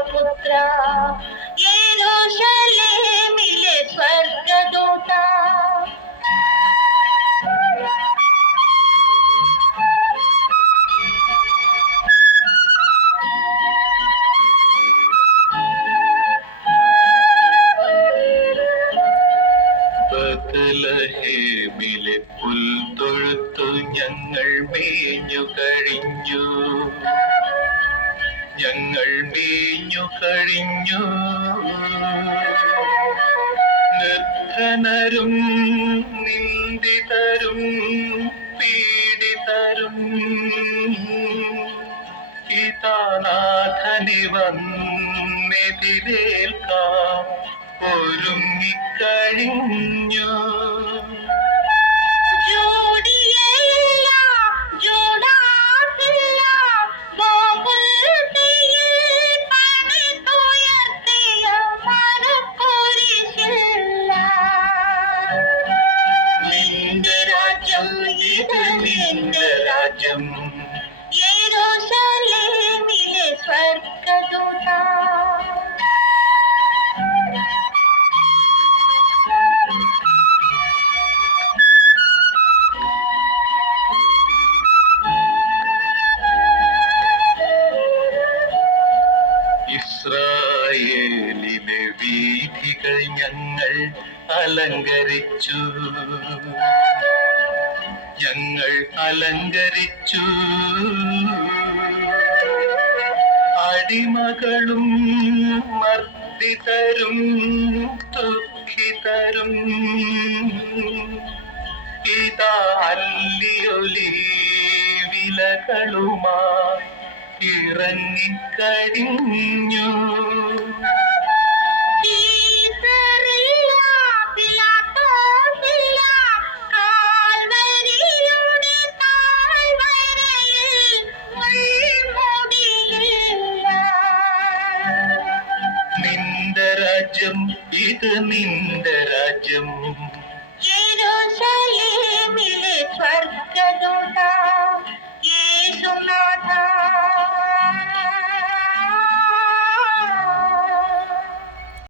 ദൈവപുത്ര യെരൂശലേമിലെ സ്വർഗദൂത ബത്ലഹേമിലെ പുൽത്തൊഴുത്തു ഞങ്ങൾ മേഞ്ഞു കഴിഞ്ഞു, ഞങ്ങൾ മേഞ്ഞു കഴിഞ്ഞു. നിർധനരും നിന്ദിതരും പീഡിതരും ഇതാനാഥനെ വന്നെതിരേൽക്കാൻ ഒരുങ്ങിക്കഴിഞ്ഞു. നിന്റെ രാജ്യം, ഇത് നിന്റെ രാജ്യം, യെരൂശലേമിലെ സ്വർഗദൂത. ഇസ്രായേലിലെ വീഥികൾ ഞങ്ങൾ അലങ്കരിച്ചു, ഞങ്ങൾ അലങ്കരിച്ചു. അടിമകളും മർദ്ദിതരും ദുഃഖിതരും ഇതാ അല്ലിയൊലി വിലകളുമായി ഇറങ്ങിക്കഴിഞ്ഞു. നിന്റെ രാജ്യം, ഇത് നിന്റെ രാജ്യം,